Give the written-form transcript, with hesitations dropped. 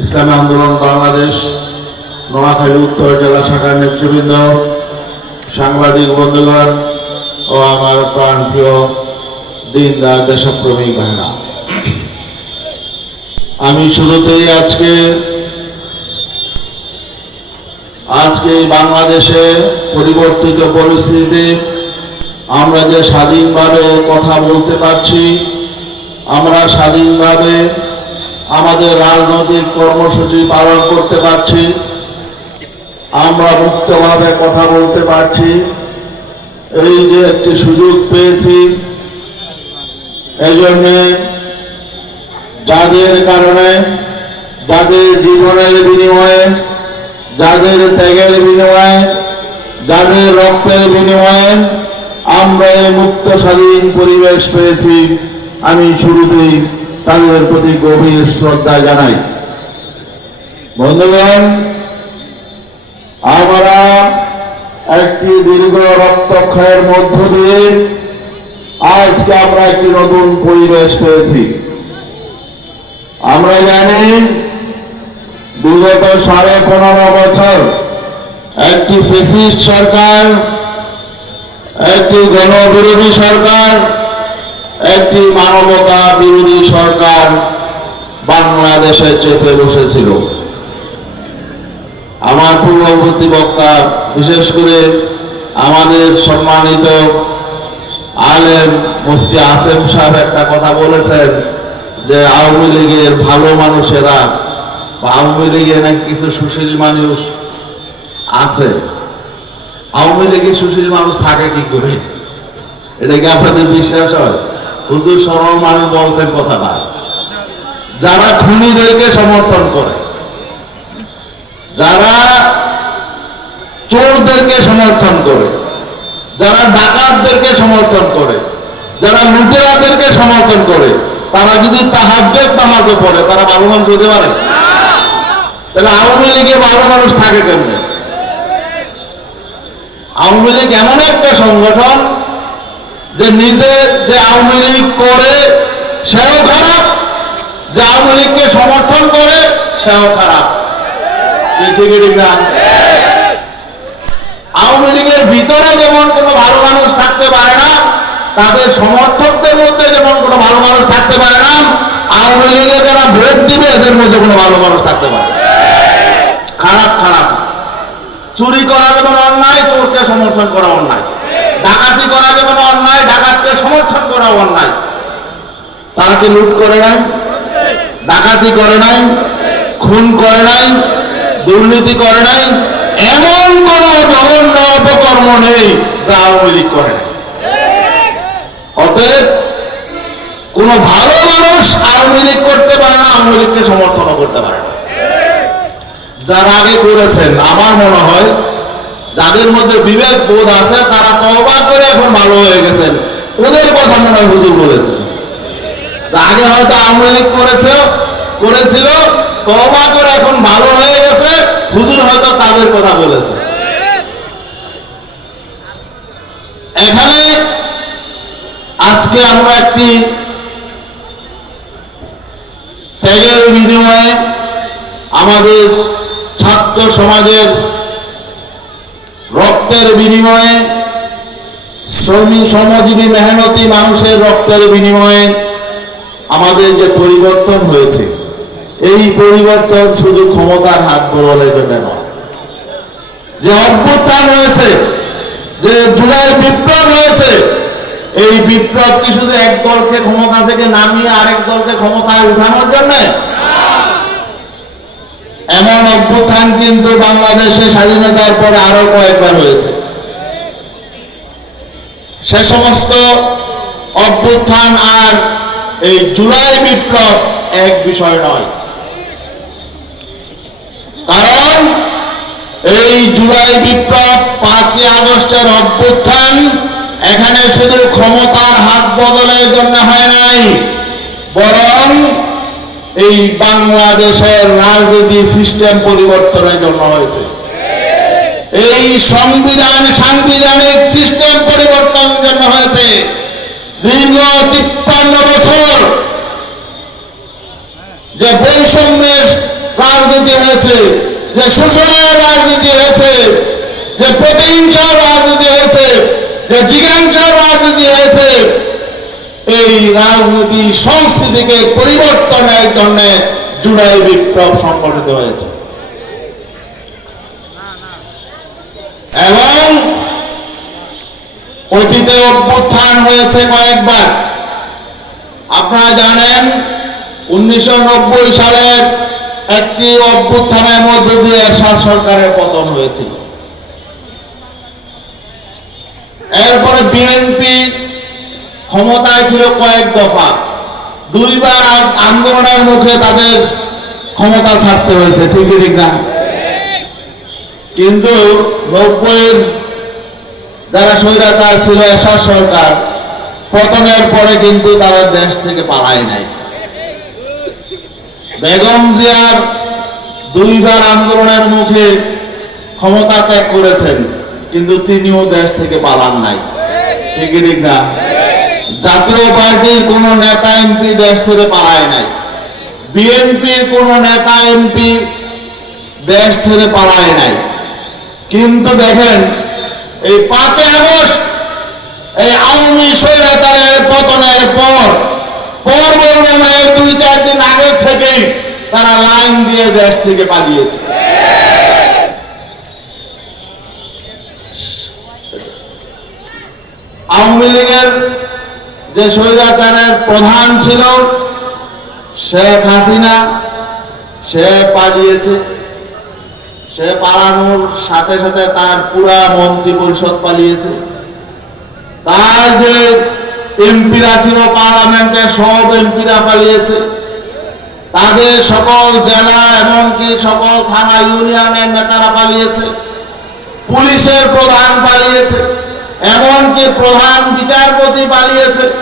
ইসলামী আন্দোলন বাংলাদেশ নোয়াখালী উত্তর জেলা শাখার নেতৃবৃন্দ, সাংবাদিক বন্ধুগণ ও আমার প্রাণপ্রিয় দিনদার দেশপ্রেমিক ভাইরা, আমি শুরুতেই আজকে বাংলাদেশে পরিবর্তিত পরিস্থিতিতে আমরা যে স্বাধীনভাবে কথা বলতে পারছি, আমরা স্বাধীনভাবে আমাদের রাজনৈতিক কর্মসূচি পালন করতে পারছি, আমরা মুক্তভাবে কথা বলতে পারছি, এই যে একটি সুযোগ পেয়েছি, এই জন্য যাদের কারণে, যাদের জীবনের বিনিময়ে, যাদের ত্যাগের বিনিময়ে, যাদের রক্তের বিনিময়ে আমরা এই মুক্ত স্বাধীন পরিবেশ পেয়েছি, আমি শুরুতেই তাদের প্রতি গভীর শ্রদ্ধা জানাই। বন্ধুগণ, আমরা একটি দীর্ঘ রক্তক্ষয়ের মধ্য দিয়ে আজকে আমরা একটি নতুন পরিবেশ পেয়েছি। আমরা জানি বিগত 15.5 বছর একটি ফ্যাসিস্ট সরকার, একটি গণবিরোধী সরকার, একটি মানবতা বিরোধী সরকার বাংলাদেশে চেপে বসেছিল। আমার পূর্ববর্তী বক্তা, বিশেষ করে আমাদের সম্মানিত আলেম মুফতি আসেম সাহেব একটা কথা বলেছেন যে আওয়ামী লীগের ভালো মানুষেরা বা আওয়ামী লীগে নাকি কিছু সুশীল মানুষ আছে। আওয়ামী লীগের সুশীল মানুষ থাকে কি করে? এটা কি আপনাদের বিশ্বাস হয়? হুজুর সরল মানুষ বলছেন কথাটা। যারা খুনিদেরকে সমর্থন করে, যারা চোরদেরকে সমর্থন করে, যারা ডাকাতদেরকে সমর্থন করে, যারা লুটেরাদেরকে সমর্থন করে, তারা যদি তাহাজ্জুদ নামাজও পড়ে, তারা ভালো মানুষ হতে পারে? তাহলে আওয়ামী লীগে ভালো মানুষ থাকে কেমনে? আওয়ামী লীগ এমন একটা সংগঠন যে নিজে যে আওয়ামী লীগ করে সেও খারাপ, যে আওয়ামী লীগকে সমর্থন করে সেও খারাপ। ঠিক না? আওয়ামী লীগের ভিতরে যেমন কোনো ভালো মানুষ থাকতে পারে না, তাদের সমর্থকদের মধ্যে যেমন কোনো ভালো মানুষ থাকতে পারে না, আওয়ামী লীগে যারা ভোট দিবে এদের মধ্যে কোনো ভালো মানুষ থাকতে পারে। খারাপ খারাপ। চুরি করা যেমন অন্যায়, চোরকে সমর্থন করা অন্যায়। ডাকাতি করা যেমন অন্যায়, ডাকাতকে সমর্থন করা অন্যায়। তারা কি লুট করে নাই? ডাকাতি করে নাই? খুন করে নাই? দুর্নীতি করে নাই? এমন কোন জঘন্য অপকর্ম নেই যা আওয়ামী লীগ করে নাই। অতএব কোন ভালো মানুষ আওয়ামী লীগ করতে পারে না, আওয়ামী লীগকে সমর্থনও করতে পারে না। যারা আগে করেছেন, আমার মনে হয় যাদের মধ্যে বিবেক বোধ আছে তারা তওবা করে এখন ভালো হয়ে গেছেন। ওদের কথা মনে হয় হুজুর বলেছেন। আগে হয়তো আওয়ামী লীগ করেছিল, তওবা করে এখন ভালো হয়ে গেছে, হুজুর হয়তো তাদের কথা বলেছে। এখানে আজকে আমরা একটি ত্যাগের বিনিময়ে আমাদের ছাত্র সমাজের রক্তের বিনিময়ে, শ্রমজীবী মেহনতি মানুষের রক্তের বিনিময়ে আমাদের যে পরিবর্তন হয়েছে, এই পরিবর্তন শুধু ক্ষমতার হাত বদলের জন্য নয়। যে অভ্যুত্থান হয়েছে, যে জুলাই বিপ্লব হয়েছে, এই বিপ্লব কি শুধু এক দলকে ক্ষমতা থেকে নামিয়ে আরেক দলকে ক্ষমতায় উঠানোর জন্য? এমন অভ্যুত্থান কিন্তু বাংলাদেশে স্বাধীনতার পরে আরো কয়েকবার হয়েছে। সে সমস্ত অভ্যুত্থান আর এই জুলাই বিপ্লব এক বিষয় নয়। কারণ এই জুলাই বিপ্লব, 5ই আগস্টের অভ্যুত্থান এখানে শুধু ক্ষমতার হাত বদলের জন্য হয় নাই, বরং এই বাংলাদেশের রাজনীতি সিস্টেম পরিবর্তনের জন্য হয়েছে। এই সাংবিধানিক সিস্টেম পরিবর্তনের জন্য হয়েছে। দীর্ঘ 53 বছর যে বৈষম্যের হয়েছে, যে শোষণের রাজনীতি হয়েছে, যে প্রতিহিংসার রাজনীতি হয়েছে, যে জিজ্ঞাসার রাজনীতি হয়েছে, এই রাজনীতি সংস্কৃতিকে পরিবর্তনের জন্য জুলাই বিপ্লব সংগঠিত হয়েছে। এবং অতীতে অভ্যুত্থান হয়েছে কয়েকবার। আপনারা জানেন 1990 সালের একটি অভ্যুত্থানের মধ্য দিয়ে এরশাদ সরকারের পতন হয়েছিল। এরপরে বিএনপি ক্ষমতায় ছিল কয়েক দফা, দুইবার আন্দোলনের মুখে তাদের ক্ষমতা ছাড়তে হয়েছে, ঠিক না? কিন্তু 90-এর যারা স্বৈরাচার ছিল এরশাদ সরকার, পতনের পরে কিন্তু তারা দেশ থেকে পালায় নাই। বেগম জিয়ার দুইবার আন্দোলনের মুখে ক্ষমতা ত্যাগ করেছেন, কিন্তু তিনিও দেশ থেকে পালান নাই, ঠিক না? জাতীয় পার্টির কোন নেতা এমপি দেশ ছেড়ে পালায় নাই, বিএনপির কোন নেতা এমপি দেশ ছেড়ে পালায় নাই। কিন্তু দেখেন এই 5 আগস্ট এই আওয়ামী স্বৈরাচারের পতনের পর বলবেন 2-4 দিন আগে থেকেই তারা লাইন দিয়ে দেশ থেকে পালিয়েছে। আওয়ামী লীগের যে স্বৈরাচারের প্রধান ছিল শেখ হাসিনা, সে পালিয়েছে। সে পালানোর সাথে সাথে তার পুরা মন্ত্রী পরিষদ পালিয়েছে। তার যে এমপিরা ছিল পার্লামেন্টে, সব এমপিরা পালিয়েছে। তাদের সকল জেলা এমনকি সকল থানা ইউনিয়নের নেতারা পালিয়েছে। পুলিশের প্রধান পালিয়েছে, এমনকি প্রধান বিচারপতি পালিয়েছে।